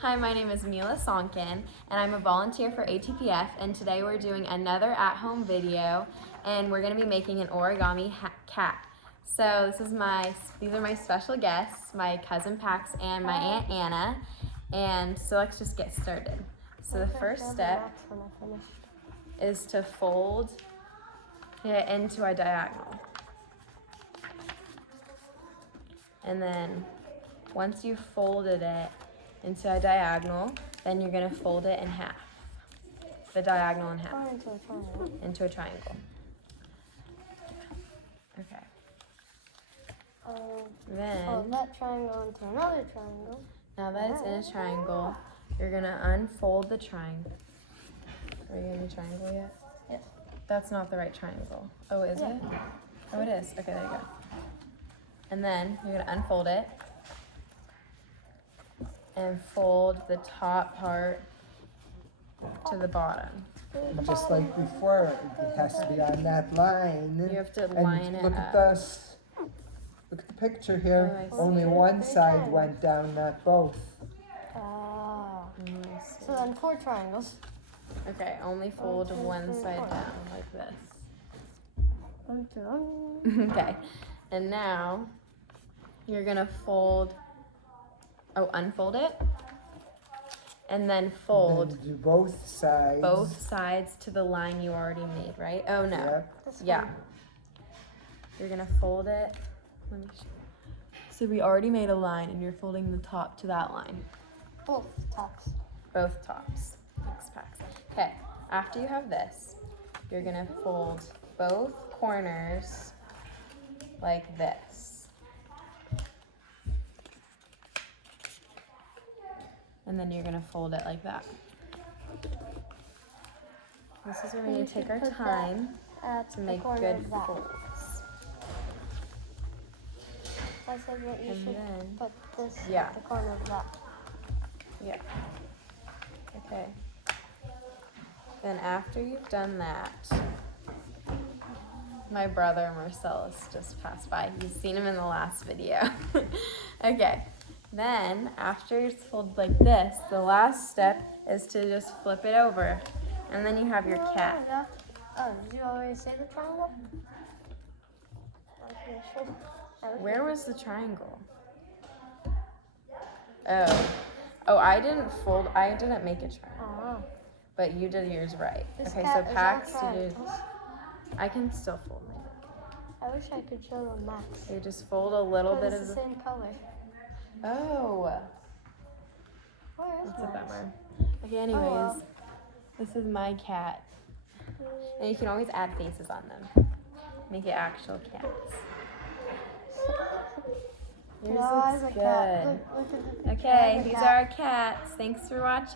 Hi, my name is Mia Sonkin, and I'm a volunteer for ATPF, and today we're doing another at-home video, and we're going to be making an origami cat. So these are my special guests, my cousin Pax and my Aunt Anna, and so let's just get started. So the first step is to fold it into a diagonal. And then once you've folded it into a diagonal, then you're going to fold it in half. The diagonal in half. Or into a triangle. Into a triangle. Okay. Then, fold that triangle into another triangle. Now that it's in a triangle, you're going to unfold the triangle. Are you in the triangle yet? Yes. That's not the right triangle. Oh, is it? Oh, it is. Okay, there you go. And then you're going to unfold it and fold the top part to the bottom. Just like before, it has to be on that line. You have to And line it look up. at this. Look at the picture here. Oh, I see. Only one side went down, not both. So then 4 triangles. Okay, only fold one side down like this. Okay, and now you're gonna unfold it, and then fold And do both sides. to the line you already made, right? Oh no, Yep. yeah. You're gonna fold it. Let me show you. So we already made a line, and you're folding the top to that line. Both tops. Both tops. Thanks, Pax. Okay, after you have this, you're gonna fold both corners like this. And then you're gonna fold it like that. This is where we're gonna take our time to make good folds. I said that you And should then- put this Yeah. at the corner of that. Yeah. Okay. Then after you've done that, my brother Marcellus just passed by. You've seen him in the last video. Okay. Then after it's folded like this, the last step is to just flip it over, and then you have your cat. Oh, did you already say the triangle? Okay, sure. Where was the triangle? Oh, I didn't make a triangle. But you did yours right. This Okay, cat so is Pax, all you did. triangles. I can still fold mine. I wish I could show them Max. You just fold a little But bit it's of the the. same color. Oh, Where is that's a Max? bummer. Okay, anyways, well. this is my cat, and you can always add faces on them. Make it actual cats. Yours No, looks a good. cat. Look at the picture. Okay, Look at these that. are our cats. Thanks for watching.